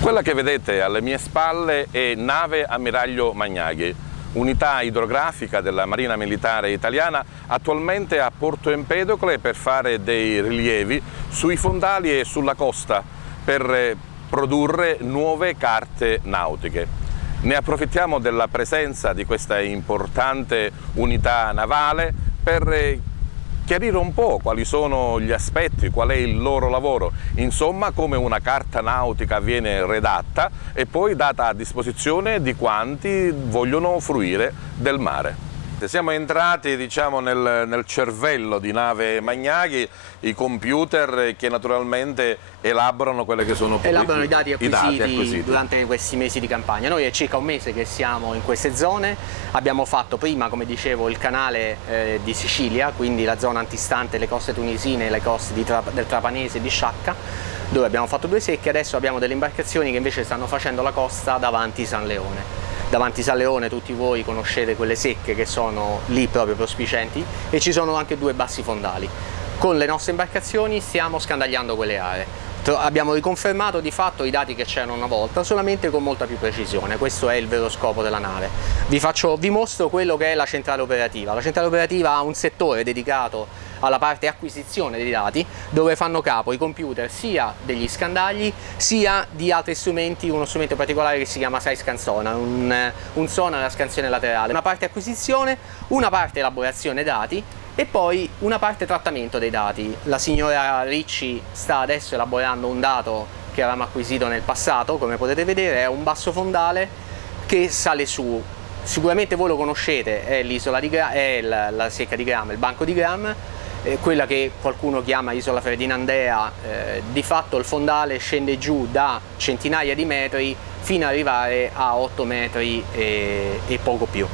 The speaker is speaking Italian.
Quella che vedete alle mie spalle è nave Ammiraglio Magnaghi, unità idrografica della Marina Militare Italiana, attualmente a Porto Empedocle per fare dei rilievi sui fondali e sulla costa per produrre nuove carte nautiche. Ne approfittiamo della presenza di questa importante unità navale per chiarire un po' quali sono gli aspetti, qual è il loro lavoro, insomma come una carta nautica viene redatta e poi data a disposizione di quanti vogliono fruire del mare. Siamo entrati, diciamo, nel cervello di nave Magnaghi, i computer che naturalmente elaborano quelle che sono elaborano i dati acquisiti durante questi mesi di campagna. Noi è circa un mese che siamo in queste zone, abbiamo fatto prima, come dicevo, il canale di Sicilia, quindi la zona antistante le coste tunisine e le coste del Trapanese e di Sciacca, dove abbiamo fatto 2 secche. Adesso abbiamo delle imbarcazioni che invece stanno facendo la costa davanti San Leone. Davanti San Leone tutti voi conoscete quelle secche che sono lì proprio prospicienti, e ci sono anche 2 bassi fondali. Con le nostre imbarcazioni stiamo scandagliando quelle aree. Abbiamo riconfermato di fatto i dati che c'erano una volta, solamente con molta più precisione. Questo è il vero scopo della nave. Vi mostro quello che è la centrale operativa. La centrale operativa ha un settore dedicato alla parte acquisizione dei dati, dove fanno capo i computer sia degli scandagli sia di altri strumenti, uno strumento particolare che si chiama Side-Scan Sonar, un sonar a scansione laterale. Una parte acquisizione, una parte elaborazione dati e poi una parte trattamento dei dati. La signora Ricci sta adesso elaborando un dato che avevamo acquisito nel passato, come potete vedere è un basso fondale che sale su. Sicuramente voi lo conoscete, è l'isola di la secca di Gram, il banco di Gram, quella che qualcuno chiama isola Ferdinandea. Di fatto il fondale scende giù da centinaia di metri fino ad arrivare a 8 metri e poco più.